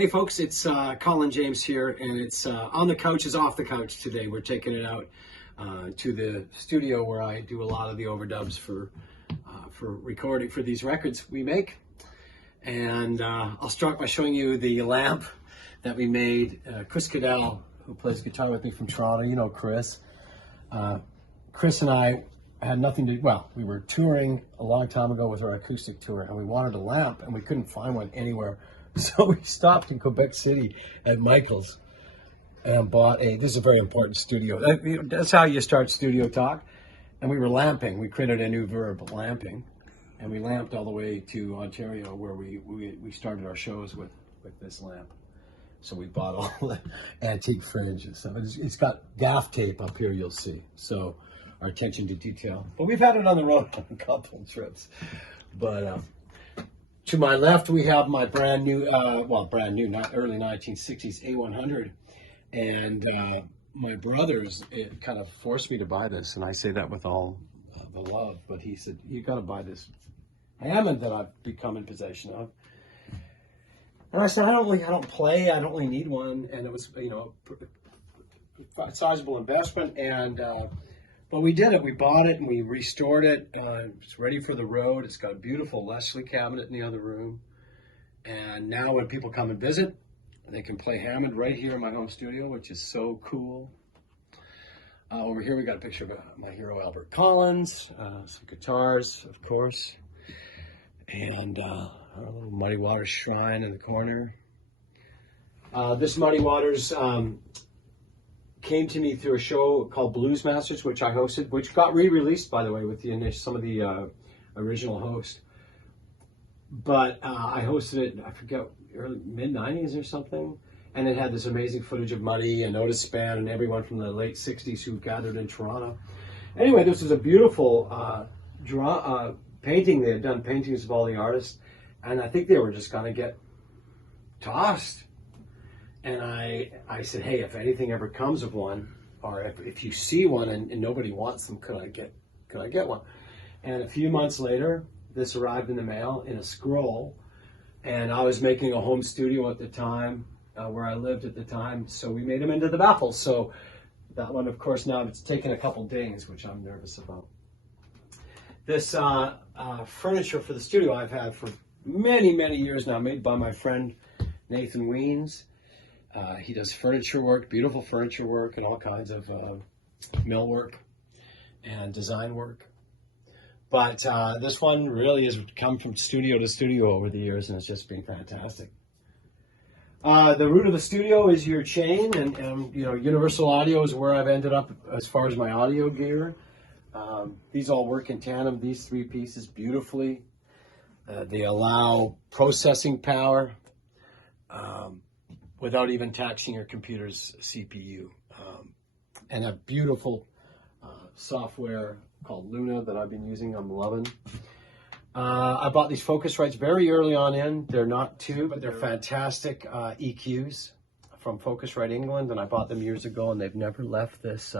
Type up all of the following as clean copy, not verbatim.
Hey folks, it's Colin James here, and it's on the couch is off the couch today. We're taking it out to the studio where I do a lot of the overdubs for recording for these records we make. And I'll start by showing you the lamp that we made. Chris Cadell, who plays guitar with me from Toronto, you know Chris. Chris and I had nothing to, well, we were touring a long time ago with our acoustic tour, and we wanted a lamp, and we couldn't find one anywhere. So we stopped in Quebec City at Michael's and bought this is a very important studio. That's how you start studio talk. And we were lamping. We created a new verb, lamping. And we lamped all the way to Ontario where we started our shows with this lamp. So we bought all the antique fringe and stuff. It's got gaff tape up here, you'll see. So our attention to detail. But we've had it on the road on a couple of trips. But to my left, we have my brand new, not early 1960s A100. And my brothers, it kind of forced me to buy this. And I say that with all the love. But he said, you got to buy this Hammond that I've become in possession of. And I said, I don't play. I don't really need one. And it was, a sizable investment. And but we did it. We bought it and we restored it. It's ready for the road. It's got a beautiful Leslie cabinet in the other room. And now when people come and visit, they can play Hammond right here in my home studio, which is so cool. Over here we got a picture of my hero Albert Collins, some guitars, of course, and our little Muddy Waters shrine in the corner. This Muddy Waters came to me through a show called Blues Masters, which I hosted, which got re-released, by the way, with some of the original hosts. But I hosted it, I forget, early mid-90s or something, and it had this amazing footage of Muddy and Otis Spann and everyone from the late 60s who gathered in Toronto. Anyway, this was a beautiful painting. They had done paintings of all the artists, and I think they were just going to get tossed. And I said, hey, if anything ever comes of one, or if you see one and nobody wants them, could I get one? And a few months later, this arrived in the mail in a scroll, and I was making a home studio at the time, where I lived at the time, so we made them into the baffles. So that one, of course, now it's taken a couple dings, which I'm nervous about. This furniture for the studio I've had for many, many years now, made by my friend Nathan Weens. He does furniture work, beautiful furniture work, and all kinds of mill work and design work. But this one really has come from studio to studio over the years, and it's just been fantastic. The root of the studio is your chain, and Universal Audio is where I've ended up as far as my audio gear. These all work in tandem, these three pieces, beautifully. They allow processing power without even taxing your computer's CPU, and have beautiful software called Luna that I've been using. I'm loving. I bought these Focusrites very early on in. They're not tube, but they're fantastic EQs from Focusrite England, and I bought them years ago, and they've never left this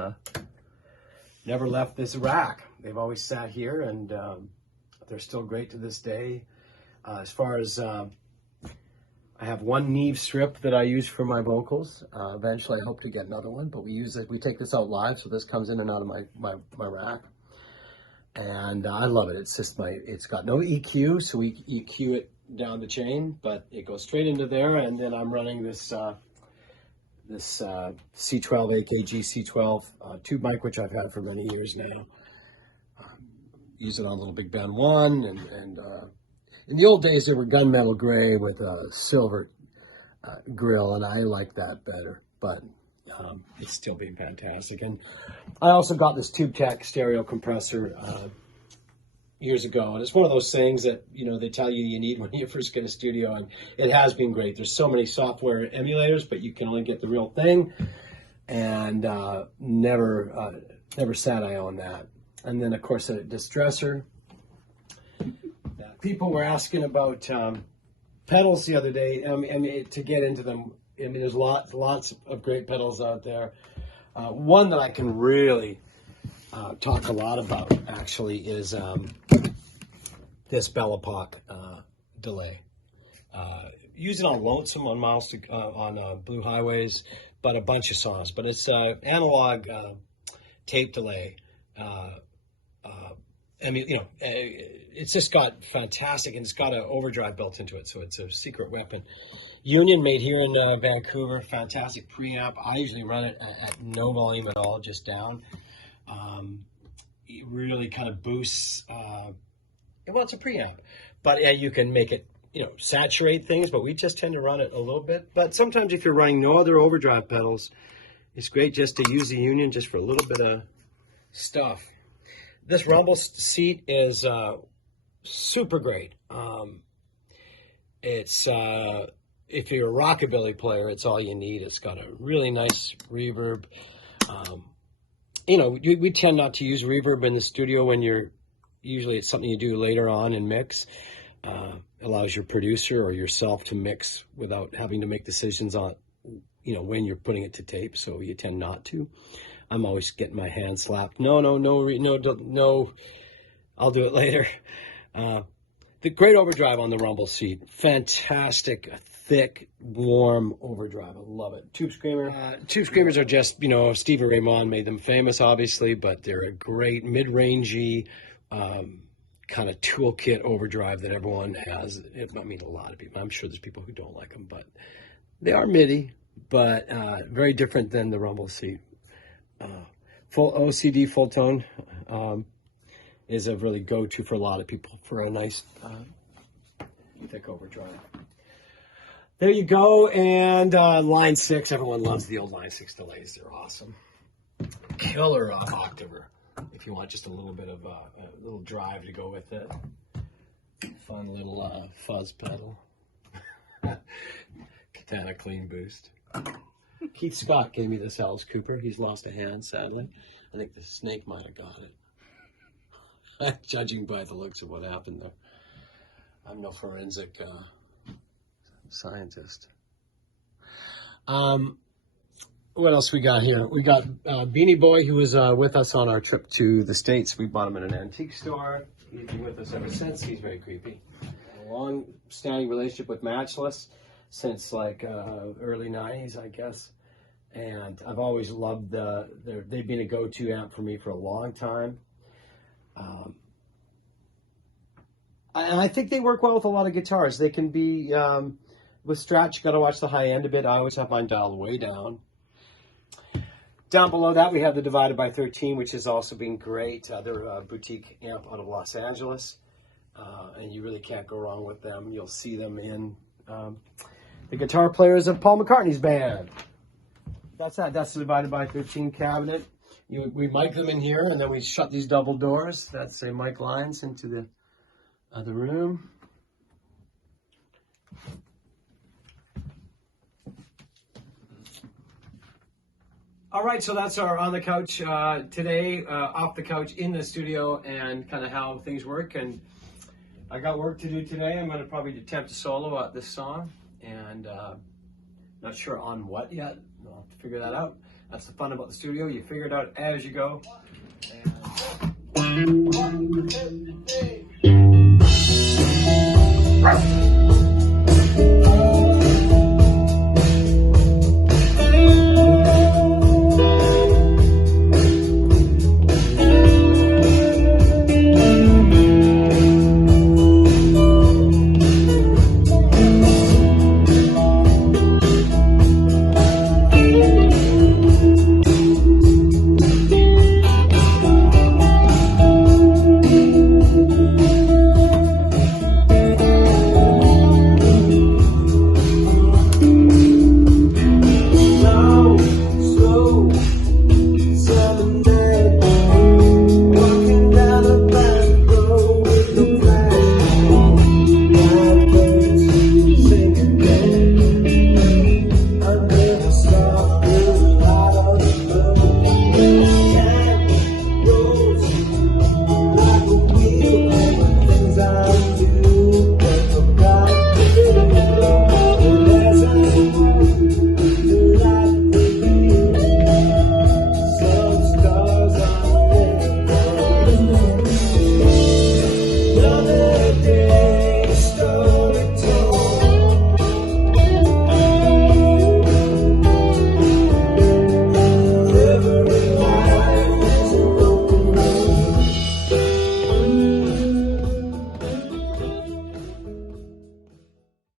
rack. They've always sat here, and they're still great to this day. As far as I have one Neve strip that I use for my vocals. Eventually, I hope to get another one, but we take this out live, so this comes in and out of my rack. And I love it. It's got no EQ, so we EQ it down the chain, but it goes straight into there. And then I'm running this C12 AKG C12 tube mic, which I've had for many years now. Use it on Little Big Band 1, and in the old days, they were gunmetal gray with a silver grill, and I like that better, but it's still been fantastic. And I also got this TubeTech stereo compressor years ago, and it's one of those things that, they tell you need when you first get a studio, and it has been great. There's so many software emulators, but you can only get the real thing, and never sad I own that. And then, of course, a distresser. People were asking about pedals the other day. To get into them, there's lots of great pedals out there. One that I can really talk a lot about, actually, is this Belle Epoque delay. use it on lonesome on blue highways, but a bunch of songs. But it's analog tape delay. I mean, it's just got fantastic, and it's got an overdrive built into it, so it's a secret weapon. Union, made here in Vancouver, fantastic preamp. I usually run it at no volume at all, just down. It really kind of boosts. Well, it's a preamp, but you can make it, saturate things. But we just tend to run it a little bit. But sometimes, if you're running no other overdrive pedals, it's great just to use the Union just for a little bit of stuff. This rumble seat is super great. It's if you're a rockabilly player, it's all you need. It's got a really nice reverb. We tend not to use reverb in the studio when usually it's something you do later on in mix. Allows your producer or yourself to mix without having to make decisions on, when you're putting it to tape. So you tend not to. I'm always getting my hand slapped. No, I'll do it later. The great overdrive on the rumble seat. Fantastic, thick, warm overdrive. I love it. Tube Screamer. Tube Screamers are just, Stevie Ray Vaughan made them famous, obviously, but they're a great mid-rangey kind of toolkit overdrive that everyone has. I mean, a lot of people. I'm sure there's people who don't like them, but they are MIDI, but very different than the rumble seat. Full OCD, full tone is a really go-to for a lot of people for a nice thick overdrive. There you go. And line 6, everyone loves the old line 6 delays. They're awesome. Killer octaver if you want just a little bit of a little drive to go with it. Fun little fuzz pedal. Katana clean boost. Keith Scott gave me this Alice Cooper. He's lost a hand, sadly. I think the snake might have got it. Judging by the looks of what happened there. I'm no forensic scientist. What else we got here? We got Beanie Boy, who was with us on our trip to the States. We bought him in an antique store. He's been with us ever since. He's very creepy. A long-standing relationship with Matchless since early 90s, I guess. And I've always loved they've been a go-to amp for me for a long time. And I think they work well with a lot of guitars. They can be, with Strat, you got to watch the high end a bit. I always have mine dialed way down. Down below that, we have the Divided by 13, which has also been great. They're a boutique amp out of Los Angeles. And you really can't go wrong with them. You'll see them in the guitar players of Paul McCartney's band. That's that. That's the Divided by 13 cabinet. We mic them in here, and then we shut these double doors. That's a mic lines into the other room. All right, so that's our on the couch today, off the couch in the studio, and kind of how things work. And I got work to do today. I'm going to probably attempt to solo out this song, and not sure on what yet. I'll have to figure that out. That's the fun about the studio. You figure it out as you go. And...